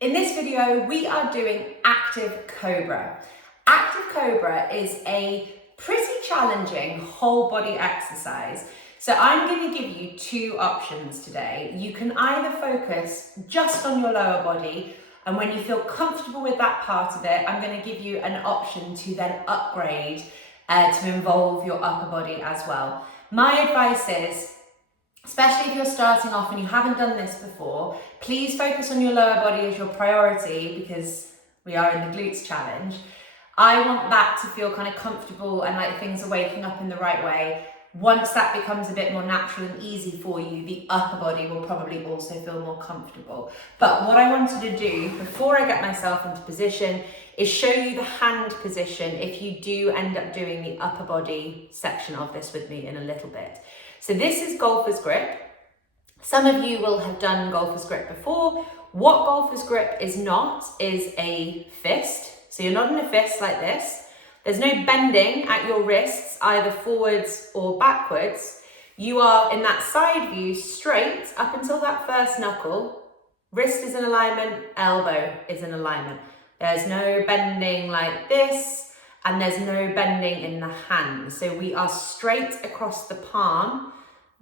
In this video, we are doing Active Cobra. Active Cobra is a pretty challenging whole body exercise. So I'm going to give you two options today. You can either focus just on your lower body, and when you feel comfortable with that part of it, I'm going to give you an option to then upgrade to involve your upper body as well. My advice is, especially if you're starting off and you haven't done this before, please focus on your lower body as your priority because we are in the glutes challenge. I want that to feel kind of comfortable and like things are waking up in the right way. Once that becomes a bit more natural and easy for you, the upper body will probably also feel more comfortable. But what I wanted to do before I get myself into position is show you the hand position if you do end up doing the upper body section of this with me in a little bit. So this is golfer's grip. Some of you will have done golfer's grip before. What golfer's grip is not is a fist. So you're not in a fist like this. There's no bending at your wrists, either forwards or backwards. You are in that side view straight up until that first knuckle. Wrist is in alignment, elbow is in alignment. There's no bending like this, and there's no bending in the hand. So we are straight across the palm.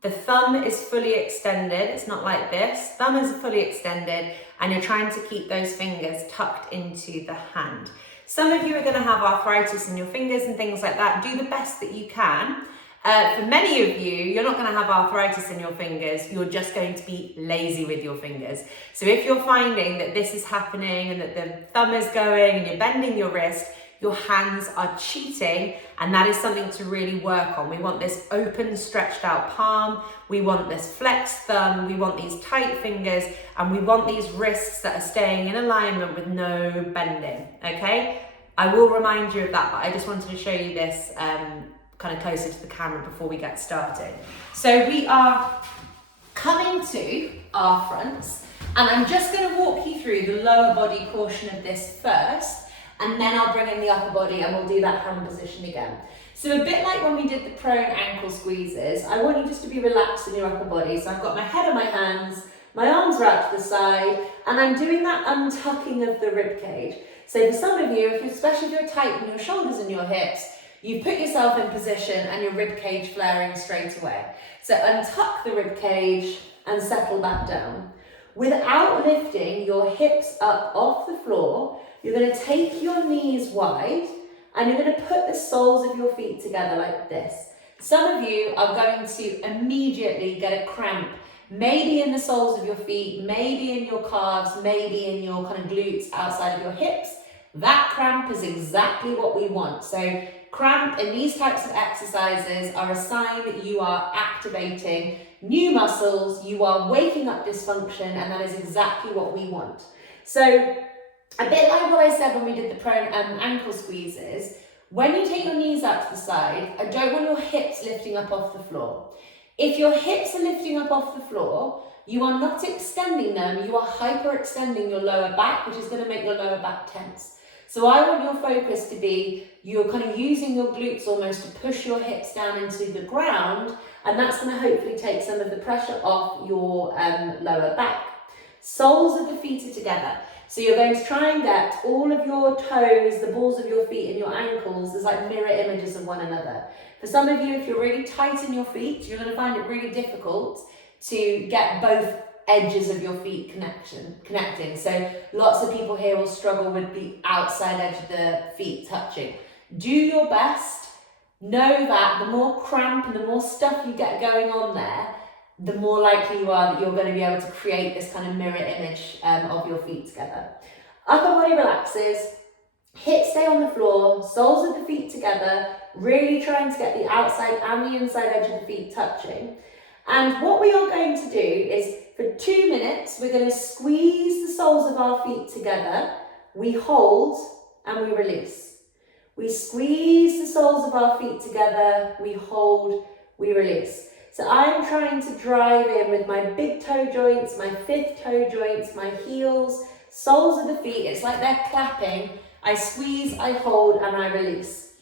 The thumb is fully extended. It's not like this. Thumb is fully extended, and you're trying to keep those fingers tucked into the hand. Some of you are going to have arthritis in your fingers and things like that. Do the best that you can. For many of you, you're not going to have arthritis in your fingers. You're just going to be lazy with your fingers. So if you're finding that this is happening and that the thumb is going and you're bending your wrist, your hands are cheating, and that is something to really work on. We want this open, stretched out palm. We want this flexed thumb. We want these tight fingers, and we want these wrists that are staying in alignment with no bending, okay? I will remind you of that, but I just wanted to show you this kind of closer to the camera before we get started. So we are coming to our fronts, and I'm just going to walk you through the lower body portion of this first, and then I'll bring in the upper body and we'll do that hand position again. So a bit like when we did the prone ankle squeezes, I want you just to be relaxed in your upper body. So I've got my head on my hands, my arms are out to the side, and I'm doing that untucking of the rib cage. So for some of you, especially if you're tight in your shoulders and your hips, you put yourself in position and your rib cage flaring straight away. So untuck the rib cage and settle back down. Without lifting your hips up off the floor, you're going to take your knees wide and you're going to put the soles of your feet together like this. Some of you are going to immediately get a cramp, maybe in the soles of your feet, maybe in your calves, maybe in your kind of glutes outside of your hips. That cramp is exactly what we want. So cramp in these types of exercises are a sign that you are activating new muscles, you are waking up dysfunction, and that is exactly what we want. So a bit like what I said when we did the prone ankle squeezes, when you take your knees out to the side, I don't want your hips lifting up off the floor. If your hips are lifting up off the floor, you are not extending them, you are hyperextending your lower back, which is going to make your lower back tense. So I want your focus to be, you're kind of using your glutes almost to push your hips down into the ground, and that's going to hopefully take some of the pressure off your lower back. Soles of the feet are together. So you're going to try and get all of your toes, the balls of your feet and your ankles as like mirror images of one another. For some of you, if you're really tight in your feet, you're going to find it really difficult to get both edges of your feet connecting. So lots of people here will struggle with the outside edge of the feet touching. Do your best. Know that the more cramp and the more stuff you get going on there, the more likely you are that you're going to be able to create this kind of mirror image of your feet together. Upper body relaxes, hips stay on the floor, soles of the feet together, really trying to get the outside and the inside edge of the feet touching. And what we are going to do is, for 2 minutes, we're going to squeeze the soles of our feet together, we hold and we release. We squeeze the soles of our feet together, we hold, we release. So I'm trying to drive in with my big toe joints, my fifth toe joints, my heels, soles of the feet. It's like they're clapping. I squeeze, I hold, and I release.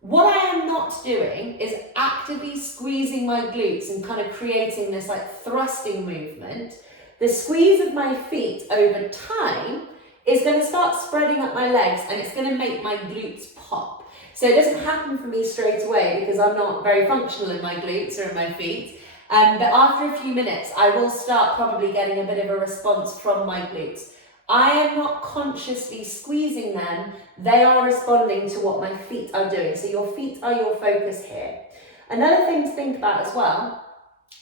What I am not doing is actively squeezing my glutes and kind of creating this like thrusting movement. The squeeze of my feet over time is going to start spreading up my legs, and it's going to make my glutes pop. So it doesn't happen for me straight away because I'm not very functional in my glutes or in my feet. But after a few minutes, I will start probably getting a bit of a response from my glutes. I am not consciously squeezing them. They are responding to what my feet are doing. So your feet are your focus here. Another thing to think about as well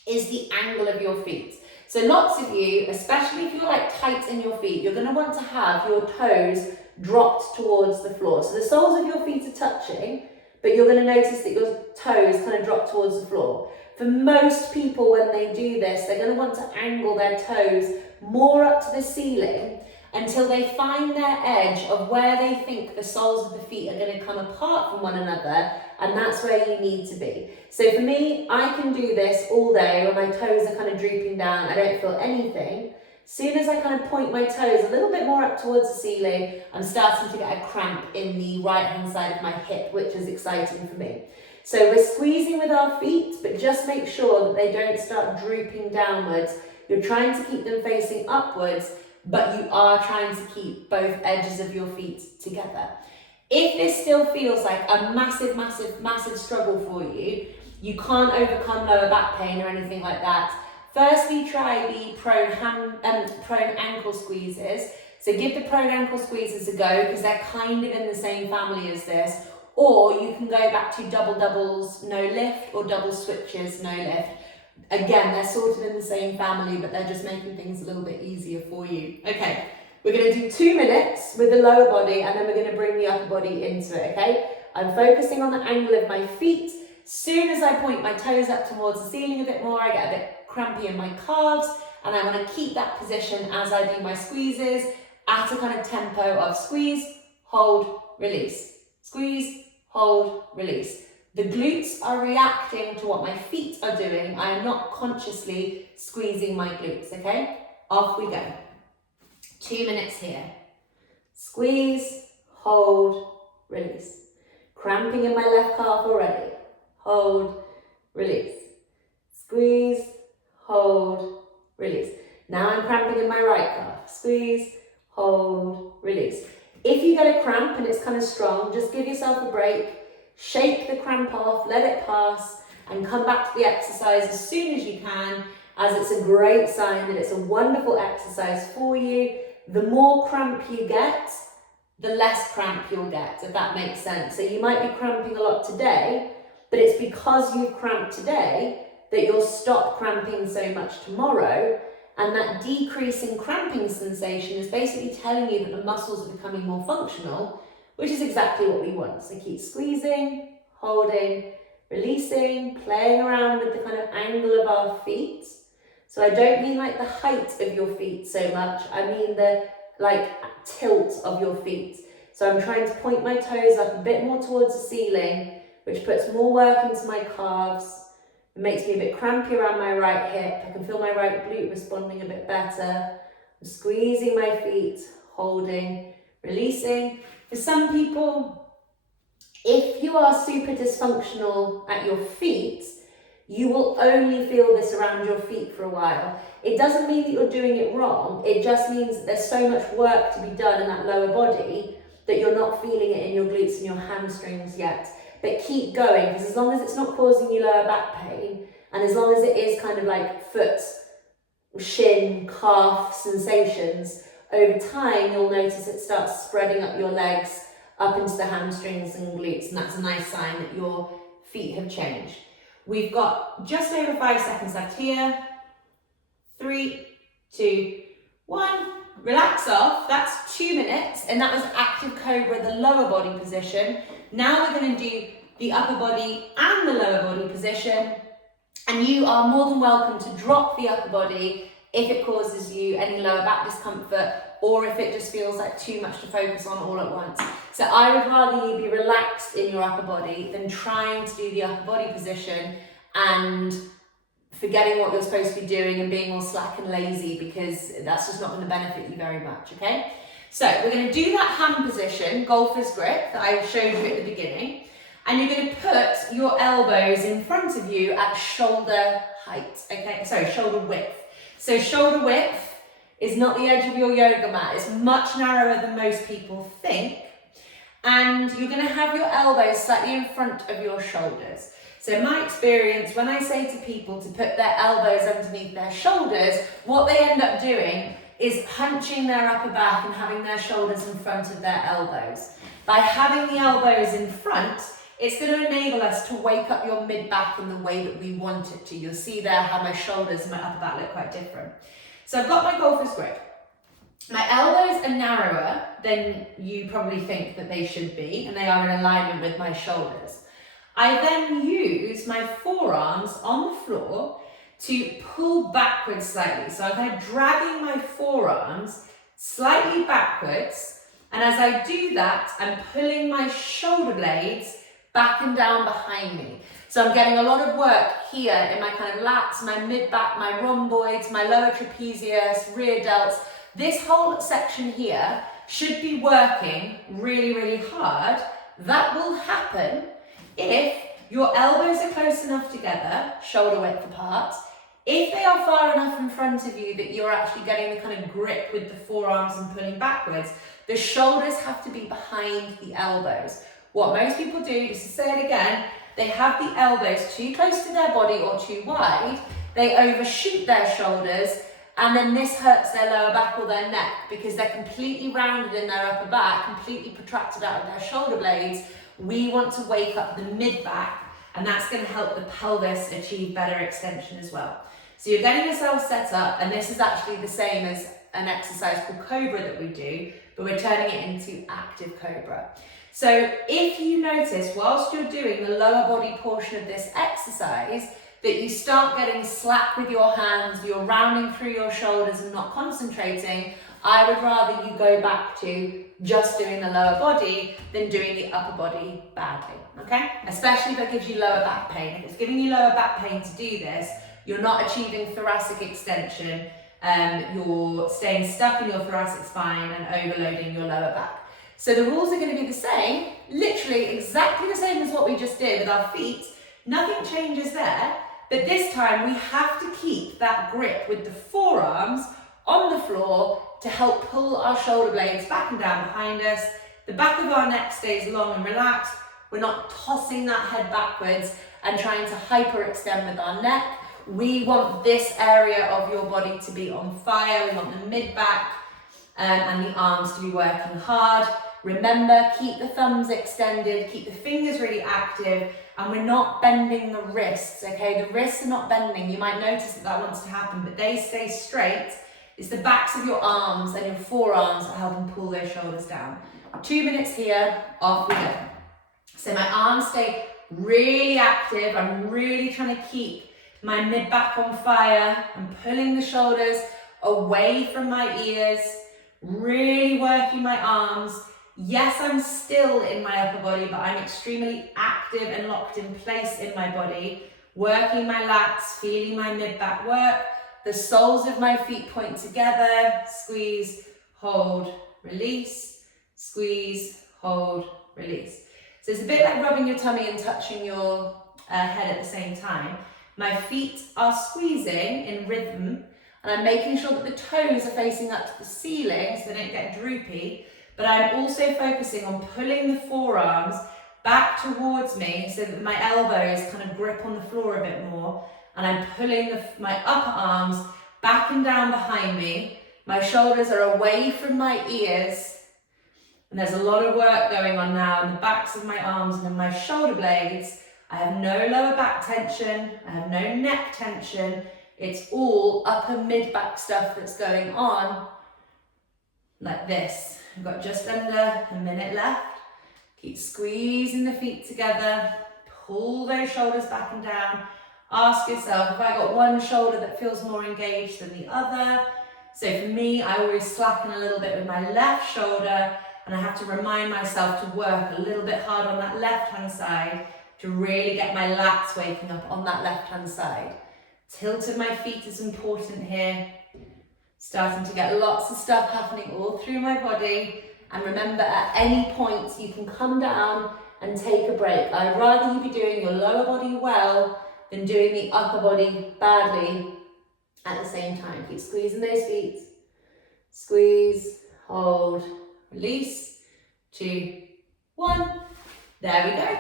is the angle of your feet. So lots of you, especially if you're like tight in your feet, you're going to want to have your toes dropped towards the floor. So the soles of your feet are touching, but you're going to notice that your toes kind of drop towards the floor. For most people, when they do this, they're going to want to angle their toes more up to the ceiling until they find their edge of where they think the soles of the feet are going to come apart from one another, and that's where you need to be. So for me, I can do this all day when my toes are kind of drooping down, I don't feel anything. As soon as I kind of point my toes a little bit more up towards the ceiling, I'm starting to get a cramp in the right hand side of my hip, which is exciting for me. So we're squeezing with our feet, but just make sure that they don't start drooping downwards. You're trying to keep them facing upwards, but you are trying to keep both edges of your feet together. If this still feels like a massive, massive, massive struggle for you, you can't overcome lower back pain or anything like that, firstly try the prone ankle squeezes. So give the prone ankle squeezes a go because they're kind of in the same family as this. Or you can go back to double doubles, no lift, or double switches, no lift. Again, they're sort of in the same family, but they're just making things a little bit easier for you. Okay, we're going to do 2 minutes with the lower body, and then we're going to bring the upper body into it, okay? I'm focusing on the angle of my feet. Soon as I point my toes up towards the ceiling a bit more, I get a bit crampy in my calves, and I want to keep that position as I do my squeezes at a kind of tempo of squeeze, hold, release. Squeeze, hold, release. The glutes are reacting to what my feet are doing. I am not consciously squeezing my glutes, okay? Off we go. 2 minutes here. Squeeze, hold, release. Cramping in my left calf already. Hold, release. Squeeze, hold, release. Now I'm cramping in my right calf. Squeeze, hold, release. If you get a cramp and it's kind of strong, just give yourself a break, shake the cramp off, let it pass, and come back to the exercise as soon as you can, as it's a great sign that it's a wonderful exercise for you. The more cramp you get, the less cramp you'll get, if that makes sense. So you might be cramping a lot today, but it's because you've cramped today that you'll stop cramping so much tomorrow. And that decrease in cramping sensation is basically telling you that the muscles are becoming more functional, which is exactly what we want. So keep squeezing, holding, releasing, playing around with the kind of angle of our feet. So I don't mean like the height of your feet so much, I mean the like tilt of your feet. So I'm trying to point my toes up a bit more towards the ceiling, which puts more work into my calves. It makes me a bit crampy around my right hip. I can feel my right glute responding a bit better. I'm squeezing my feet, holding, releasing. For some people, if you are super dysfunctional at your feet, you will only feel this around your feet for a while. It doesn't mean that you're doing it wrong. It just means that there's so much work to be done in that lower body that you're not feeling it in your glutes and your hamstrings yet. But keep going, because as long as it's not causing you lower back pain, and as long as it is kind of like foot, shin, calf sensations, over time you'll notice it starts spreading up your legs, up into the hamstrings and glutes, and that's a nice sign that your feet have changed. We've got just over 5 seconds left here. 3, 2, 1. Relax off. That's 2 minutes, and that was Active Cobra, the lower body position. Now we're going to do the upper body and the lower body position, and you are more than welcome to drop the upper body if it causes you any lower back discomfort, or if it just feels like too much to focus on all at once. So I would rather you be relaxed in your upper body than trying to do the upper body position and forgetting what you're supposed to be doing and being all slack and lazy, because that's just not going to benefit you very much, okay? So we're going to do that hand position, golfer's grip, that I showed you at the beginning, and you're going to put your elbows in front of you at shoulder height, okay? Sorry, shoulder width. So shoulder width is not the edge of your yoga mat. It's much narrower than most people think. And you're going to have your elbows slightly in front of your shoulders. So in my experience, when I say to people to put their elbows underneath their shoulders, what they end up doing is hunching their upper back and having their shoulders in front of their elbows. By having the elbows in front, it's going to enable us to wake up your mid-back in the way that we want it to. You'll see there how my shoulders and my upper back look quite different. So I've got my golfer's grip. My elbows are narrower than you probably think that they should be, and they are in alignment with my shoulders. I then use my forearms on the floor to pull backwards slightly. So I'm kind of dragging my forearms slightly backwards, and as I do that, I'm pulling my shoulder blades back and down behind me. So I'm getting a lot of work here in my kind of lats, my mid-back, my rhomboids, my lower trapezius, rear delts. This whole section here should be working really, really hard. That will happen if your elbows are close enough together, shoulder width apart, if they are far enough in front of you that you're actually getting the kind of grip with the forearms and pulling backwards, the shoulders have to be behind the elbows. What most people do, just to say it again, they have the elbows too close to their body or too wide, they overshoot their shoulders, and then this hurts their lower back or their neck because they're completely rounded in their upper back, completely protracted out of their shoulder blades. We want to wake up the mid-back, and that's going to help the pelvis achieve better extension as well. So you're getting yourself set up, and this is actually the same as an exercise called Cobra that we do, but we're turning it into Active Cobra. So if you notice whilst you're doing the lower body portion of this exercise that you start getting slack with your hands, you're rounding through your shoulders and not concentrating, I would rather you go back to just doing the lower body than doing the upper body badly, okay? Especially if it gives you lower back pain. If it's giving you lower back pain to do this, you're not achieving thoracic extension, you're staying stuck in your thoracic spine and overloading your lower back. So the rules are going to be the same, literally exactly the same as what we just did with our feet. Nothing changes there, but this time we have to keep that grip with the forearms on the floor to help pull our shoulder blades back and down behind us. The back of our neck stays long and relaxed. We're not tossing that head backwards and trying to hyperextend with our neck. We want this area of your body to be on fire. We want the mid-back and the arms to be working hard. Remember, keep the thumbs extended, keep the fingers really active, and we're not bending the wrists, okay? The wrists are not bending. You might notice that wants to happen, but they stay straight. It's the backs of your arms and your forearms that help them pull those shoulders down. 2 minutes here, off we go. So my arms stay really active. I'm really trying to keep my mid-back on fire. I'm pulling the shoulders away from my ears, really working my arms. Yes, I'm still in my upper body, but I'm extremely active and locked in place in my body, working my lats, feeling my mid-back work. The soles of my feet point together, squeeze, hold, release, squeeze, hold, release. So it's a bit like rubbing your tummy and touching your head at the same time. My feet are squeezing in rhythm, and I'm making sure that the toes are facing up to the ceiling so they don't get droopy, but I'm also focusing on pulling the forearms back towards me so that my elbows kind of grip on the floor a bit more, and I'm pulling my upper arms back and down behind me. My shoulders are away from my ears, and there's a lot of work going on now in the backs of my arms and in my shoulder blades. I have no lower back tension, I have no neck tension. It's all upper mid-back stuff that's going on like this. I've got just under a minute left. Keep squeezing the feet together, pull those shoulders back and down. Ask yourself, have I got one shoulder that feels more engaged than the other? So for me, I always slacken a little bit with my left shoulder, and I have to remind myself to work a little bit hard on that left-hand side to really get my lats waking up on that left-hand side. Tilt of my feet is important here. Starting to get lots of stuff happening all through my body. And remember, at any point, you can come down and take a break. I'd rather you be doing your lower body well than doing the upper body badly at the same time. Keep squeezing those feet. Squeeze, hold, release. 2, 1. There we go.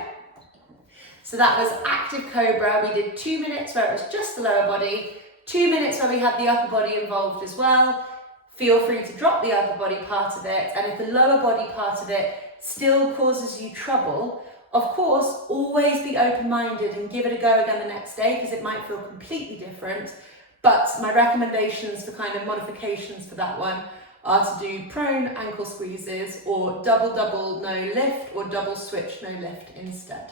So that was Active Cobra. We did 2 minutes where it was just the lower body, 2 minutes where we had the upper body involved as well. Feel free to drop the upper body part of it, and if the lower body part of it still causes you trouble, of course, always be open-minded and give it a go again the next day, because it might feel completely different. But my recommendations for kind of modifications for that one are to do prone ankle squeezes or double no lift or double switch no lift instead.